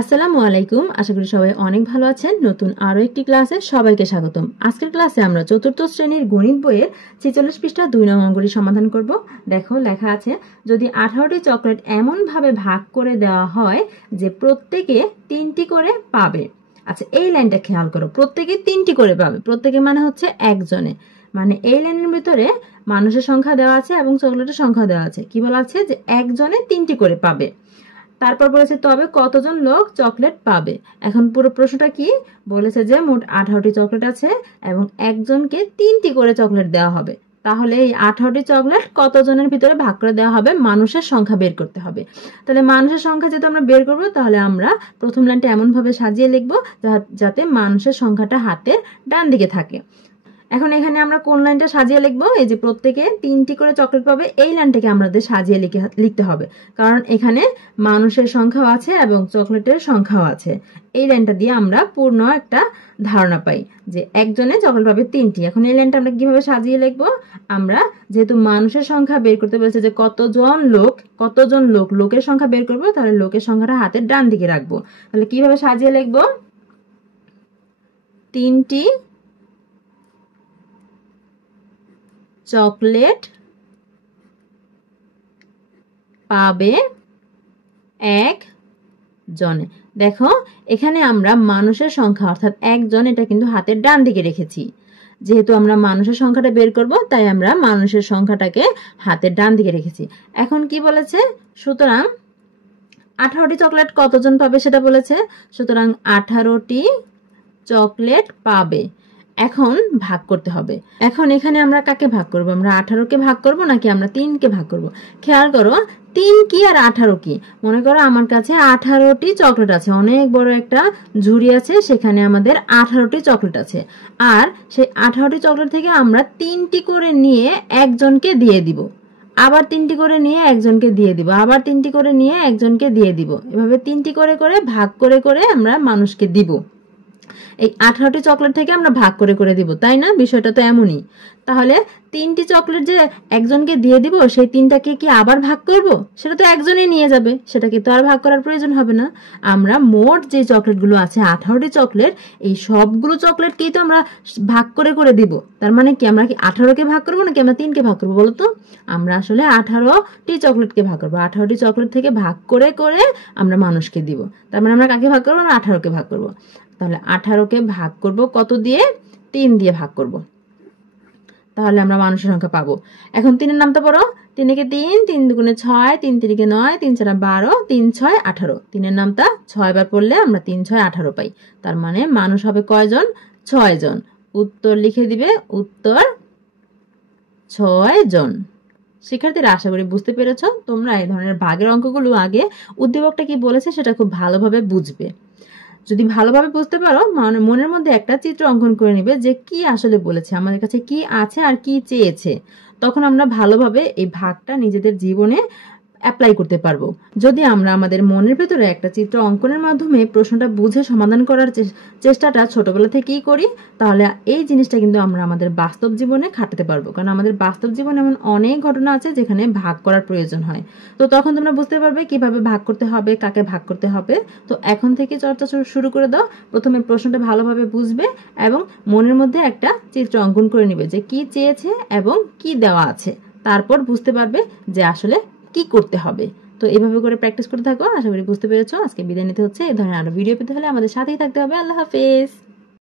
আসসালামু আলাইকুম। আশা করি সবাই অনেক ভালো আছেন। নতুন আরো একটি ক্লাসে সবাইকে স্বাগতম। আজকের ক্লাসে আমরা চতুর্থ শ্রেণীর গণিত বইয়ের 46 পৃষ্ঠা 2 নং অঙ্কটি সমাধান করব। দেখো লেখা আছে, যদি 18টি চকলেট এমন ভাবে ভাগ করে দেওয়া হয় যে প্রত্যেকে 3টি করে পাবে। আচ্ছা, এই লাইনটা খেয়াল করো, প্রত্যেকে 3টি করে পাবে। প্রত্যেকে মানে হচ্ছে একজনে, মানে এই লাইনের ভিতরে মানুষের সংখ্যা দেওয়া আছে এবং চকলেটের সংখ্যা দেওয়া আছে। কি বলা আছে যে একজনে 3টি করে পাবে। তারপর বলেছে তবে কতজন লোক চকলেট পাবে। এখন পুরো প্রশ্নটা কি বলেছে যে মোট 18টি চকলেট আছে এবং একজনকে 3টি করে চকলেট দেওয়া হবে। তাহলে এই 18টি চকলেট কতজনের ভিতরে ভাগ করে দেওয়া হবে, মানুষের সংখ্যা বের করতে হবে। তাহলে মানুষের সংখ্যা যেহেতু আমরা বের করব, তাহলে আমরা প্রথম লাইনটা এমন ভাবে সাজিয়ে লিখবো যাতে মানুষের সংখ্যাটা হাতের ডান দিকে থাকে। এখন এখানে আমরা কোন লাইনটা সাজিয়ে লিখবো, এই যে প্রত্যেকে 3টি করে চকলেট পাবে, এই লাইনটাকে আমাদের সাজিয়ে লিখতে হবে, কারণ এখানে মানুষের সংখ্যাও আছে এবং চকলেটের সংখ্যাও আছে। এই লাইনটা দিয়ে আমরা পূর্ণ একটা ধারণা পাই যে একজনে চকলেট পাবে 3টি। এখন এই লাইনটা আমরা কিভাবে সাজিয়ে লিখবো, আমরা যেহেতু মানুষের সংখ্যা বের করতে বলেছে যে কতজন লোক লোকের সংখ্যা বের করবো, তাহলে লোকের সংখ্যাটা হাতের ডান দিকে রাখবো। তাহলে কিভাবে সাজিয়ে লিখবো, 3টি চকলেট পাবে এক জনে। দেখো এখানে আমরা মানুষের সংখ্যা অর্থাৎ একজন এটা কিন্তু হাতের ডান দিকে রেখেছি। যেহেতু আমরা মানুষের সংখ্যাটা বের করব, তাই আমরা মানুষের সংখ্যাটাকে হাতের ডান দিকে রেখেছি। এখন কি বলেছে, সুতরাং 18টি চকলেট কতজন পাবে সেটা বলেছে। সুতরাং 18টি চকলেট পাবে। এখন ভাগ করতে হবে। এখন এখানে আমরা কাকে ভাগ করব, আমরা 18কে ভাগ করব নাকি আমরা 3কে ভাগ করব। খেয়াল করো 3 কি আর 18 কি। মনে করো আমার কাছে 18টি চকলেট আছে, অনেক বড় একটা ঝুড়ি আছে, সেখানে আমাদের 18টি চকলেট আছে। আর সেই 18টি চকলেট থেকে আমরা 3টি করে নিয়ে একজনকে দিয়ে দিব, আবার 3টি করে নিয়ে একজনকে দিয়ে দিব, আবার 3টি করে নিয়ে একজনকে দিয়ে দিব। এভাবে 3টি করে করে ভাগ করে করে আমরা মানুষকে দিব। এই 18টি চকলেট থেকে আমরা ভাগ করে করে দিব, তাই না? বিষয়টা তো এমনই। তাহলে 3টি চকলেট যে একজনকে দিয়ে দিব, সেই 3টাকে কি আবার ভাগ করব? সেটা তো একজনই নিয়ে যাবে, সেটাকে তো আর ভাগ করার প্রয়োজন হবে না। আমরা মোট যে চকলেটগুলো আছে 18টি চকলেট, এই সবগুলো চকলেটকেই তো আমরা ভাগ করে করে দিব। তার মানে কি আমরা কি 18কে ভাগ করবো নাকি আমরা 3কে ভাগ করবো বলো তো? আমরা আসলে 18টি চকলেটকে ভাগ করবো। 18টি চকলেট থেকে ভাগ করে করে আমরা মানুষকে দিব। তার মানে আমরা কাকে ভাগ করবো, আমরা 18কে ভাগ করবো। তাহলে 18কে ভাগ করব কত দিয়ে, 3 দিয়ে ভাগ করব, তাহলে আমরা মানুষের সংখ্যা পাবো। এখন 3 এর নামটা পড়ো, 3 একে 3, 3 দুগুণে 6, 3 তিরিকে 9, 3 চারা 12, 3 6 18। 3 এর নামটা 6 বার পড়লে আমরা 3 6 18 পাই। তার মানে মানুষ হবে কয়জন, 6 জন। উত্তর লিখে দিবে, উত্তর 6 জন। শিক্ষার্থীরা আশা করি বুঝতে পেরেছো। তোমরা এই ধরনের ভাগের অঙ্কগুলো আগে উদ্দীপকটা কি বলেছে সেটা খুব ভালোভাবে বুঝবে। যদি ভালোভাবে বুঝতে পারো, মনের মধ্যে একটা চিত্র অঙ্কন করে নিবে যে কি আসলে বলেছে, আমাদের কাছে কি আছে আর কি চেয়েছে। তখন আমরা ভালোভাবে এই ভাগটা নিজেদের জীবনে অ্যাপ্লাই করতে পারবো। যদি আমরা আমাদের মনের ভেতরে একটা চিত্র অঙ্কনের মাধ্যমে প্রশ্নটা বুঝে সমাধান করার চেষ্টাটা ছোটবেলা থেকেই করি, তাহলে এই জিনিসটা কিন্তু আমরা আমাদের বাস্তব জীবনে খাটাতে পারবো। কারণ আমাদের বাস্তব জীবনে এমন অনেক ঘটনা আছে যেখানে ভাগ করার প্রয়োজন হয়। তো তখন তোমরা বুঝতে পারবে কিভাবে ভাগ করতে হবে, কাকে ভাগ করতে হবে। তো এখন থেকে চর্চা শুরু করে দাও। প্রথমে প্রশ্নটা ভালোভাবে বুঝবে এবং মনের মধ্যে একটা চিত্র অঙ্কন করে নিবে যে কি চেয়েছে এবং কি দেওয়া আছে। তারপর বুঝতে পারবে যে আসলে কি করতে হবে। তো এইভাবে করে প্র্যাকটিস করতে থাকো। আশা করি বুঝতে পেরেছো। আজকে বিদায় নিতে হচ্ছে। এই ধরনের আরো ভিডিও পেতে হলে আমাদের সাথেই থাকতে হবে। আল্লাহ হাফেজ।